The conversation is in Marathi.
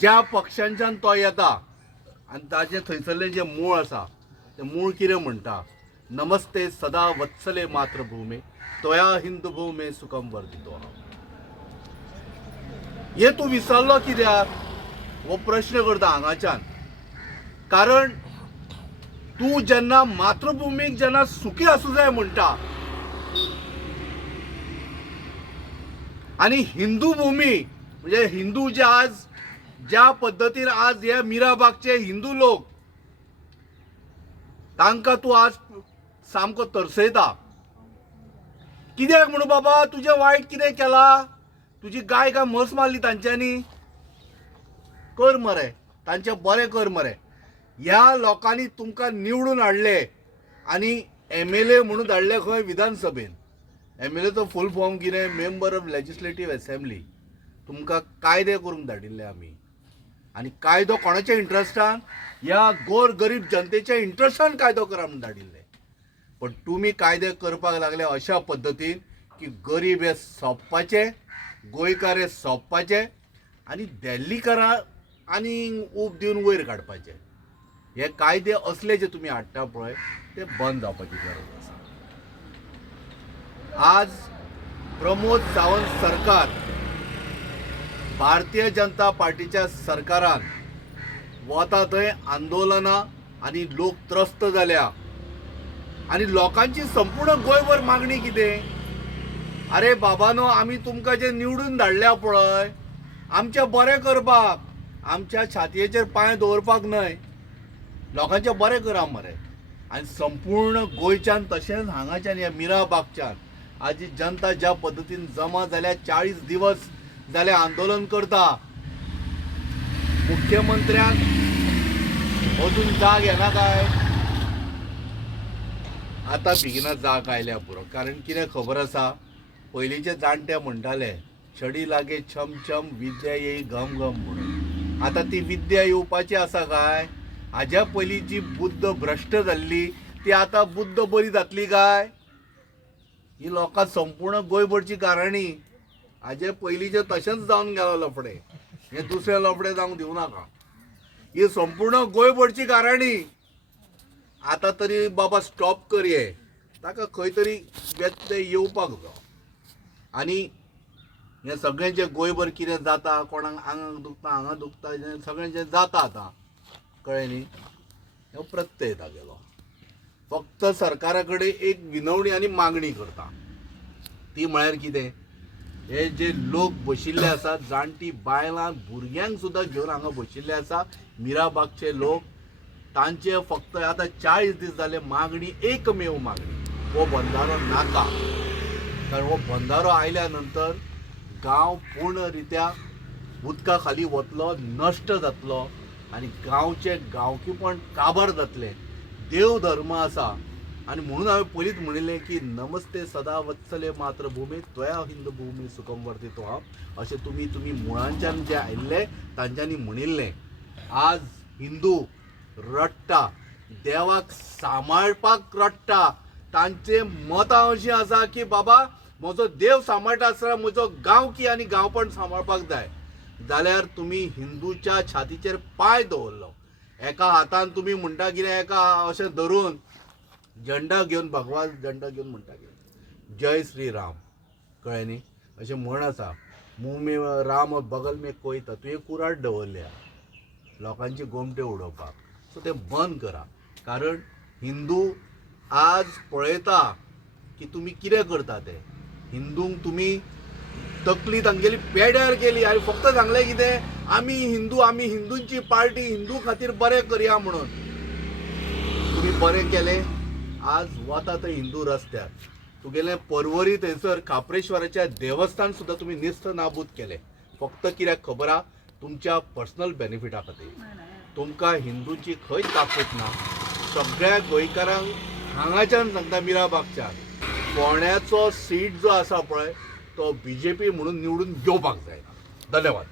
ज्या पक्षांच्यान तो येता आनी ताजे थंयसरलें जें मूळ आसा तें मूळ कितें म्हणटा, नमस्ते सदा वत्सले मातृभूमे त्वया हिंदू भूमे सुखम वर्धितो। हे तूं विसरलो कित्याक हो प्रश्न करता हांगाच्यान। कारण तूं जेन्ना मातृभुमीक जेन्ना सुखी आसूं जाय म्हणटा आनी हिंदू भूमी म्हणजे हिंदू जे आज ज्या पद्दतीन आज हे मीराबागचे हिंदू लोक तांकां तूं आज सामको तरसयता। कित्याक म्हणून बाबा तुजें वायट कितें केलां? तुजी गाय काय म्हस मारली तांच्यांनी? कर मरे, तांचें बरें कर मरे। ह्या लोकांनी तुमकां निवडून हाडले आनी MLA म्हणून धाडले खंय विधानसभेन। MLA तो फूल फॉर्म कितें? Member of legislative assembly. तुमकां कायदे करूंक धाडिल्ले आमी आनी कायदो कोणाच्या इंट्रस्टान? ह्या गोर गरीब जनतेच्या इंट्रस्टान कायदो करा म्हणून धाडिल्ले। पण तुमी कायदे करपाक लागले अशा पद्दतीन की गरीब हे सोंपपाचे, गोंयकार हे सोंपपाचे आनी दिल्लीकारां आनी ऊब दिवन वयर काडपाचे। हे कायदे असले जे तुम्ही हाडटा पळय ते बंद जावपाची गरज आसा। आज प्रमोद सावंत सरकार, भारतीय जनता पार्टीच्या सरकारान वता थंय आंदोलनां आनी लोक त्रस्त जाल्या आनी लोकांची संपूर्ण गोंयभर मागणी कितें? अरे बाबानो, आमी तुमकां जे निवडून धाडल्या पळय आमचें बरें करपाक, आमच्या छातयेचेर पांय दवरपाक न्हय, लोकांचें बरें करा मरे। आनी संपूर्ण गोंयच्यान तशेंच हांगाच्यान ह्या मीराबागच्यान आज जनता ज्या पद्दतीन जमा जाल्या, 40 दिवस जाले आंदोलन करता। मुख्यमंत्र्याक अजून जाग येना काय? आतां बेगिना जाग आयल्या पुरो। कारण कितें खबर आसा, पयलींचे जाणटे म्हणटाले छडी लागे छम छम विद्या येई घम घम म्हणून। आतां ती विद्या येवपाची आसा काय? हाज्या पयलीं जी बुद्ध भ्रश्ट जाल्ली ती आतां बुद्ध बरी जातली काय? ही लोकां संपूर्ण गोंयभरची गाराणी। हाजे पयलींचे तशेंच जावन गेलो लफडे, हे दुसरे लफडे जावंक दिवं नाका। ही संपूर्ण गोंयभरची गाराणी। आतां तरी बाबा स्टॉप कर हे, ताका खंय तरी व्यत्यय येवपाक जाय। आनी हे सगळें जे गोंयभर कितें जाता, कोणाक आंगाक दुखता हांगा दुखता, सगळें जें जाता आतां कळ्ळें न्ही, हो प्रत्यय तागेलो। फक्त सरकारा कडेन एक विनवणी आनी मागणी करता, ती म्हळ्यार कितें? हे जे लोक बशिल्ले आसा, जाणटी बायलां भुरग्यांक सुद्दां घेवन हांगा बशिल्ले आसा मीराबागचे लोक, तांचे फक्त आतां 40 दीस जाले मागणी, एकमेव मागणी, हो बंधारो नाका। कारण हो बंधारो आयल्या नंतर गांव पूर्ण रित्या उदका खाली वतलो, नश्ट जातलो आनी गांवचे गांवकीपण काबार जातले। देव धर्म आसा आनी म्हणून हांवें पयलींच म्हणिल्लें की नमस्ते सदा वत्सले मातृभूमे त्वया हिंदू भूमी सुखम वर्धितो। अशें तुमी मुळांच्यान जे आयिल्ले तांच्यांनी म्हणिल्लें। आज हिंदू रडटा, देवाक सांबाळपाक रडटा। तांचे मतां अशीं आसा की बाबा म्हजो देव सांबाळटा आसतना म्हजो गांवकी आनी गांवपण सांबाळपाक जाय। जाल्यार तुमी हिंदूच्या छातीचेर पांय दवरलो, एका हातान तुमी म्हणटा कितें, एका अशें धरून झेंडा घेवन, भगवान झेंडा घेवन म्हणटा कितें जय श्री राम, कळ्ळें न्ही? अशें म्हण आसा, मुंह में राम बगल में कोई था, तुवें कुराड दवरल्या लोकांचे गोमटे उडोवपाक। सो ते बंद करा। कारण हिंदू आज पळयता की तुमी कितें करता ते। हिंदूंक तुमी तकली तांगेली पेड्यार केली आनी फक्त सांगलें कितें, आमी हिंदू, आमी हिंदूंची पार्टी, हिंदू खातीर बरें करया म्हणून। तुमी बरें केलें, आज वता थंय हिंदू रस्त्यार, तुगेलें पर्वरी थंयसर खापरेश्वराच्या देवस्थान सुद्दां तुमी निस्त नाबूद केलें। फक्त कित्याक खबर आहा? तुमच्या पर्सनल बेनिफिटा खातीर। तुमकां हिंदूंची खंयच ताकत ना। सगळ्या गोंयकारांक हांगाच्यान सांगता, मीराबागच्यान फोंड्याचो सीट जो आसा पळय तो BJP म्हणून निवडून घेवपाक जाय। धन्यवाद।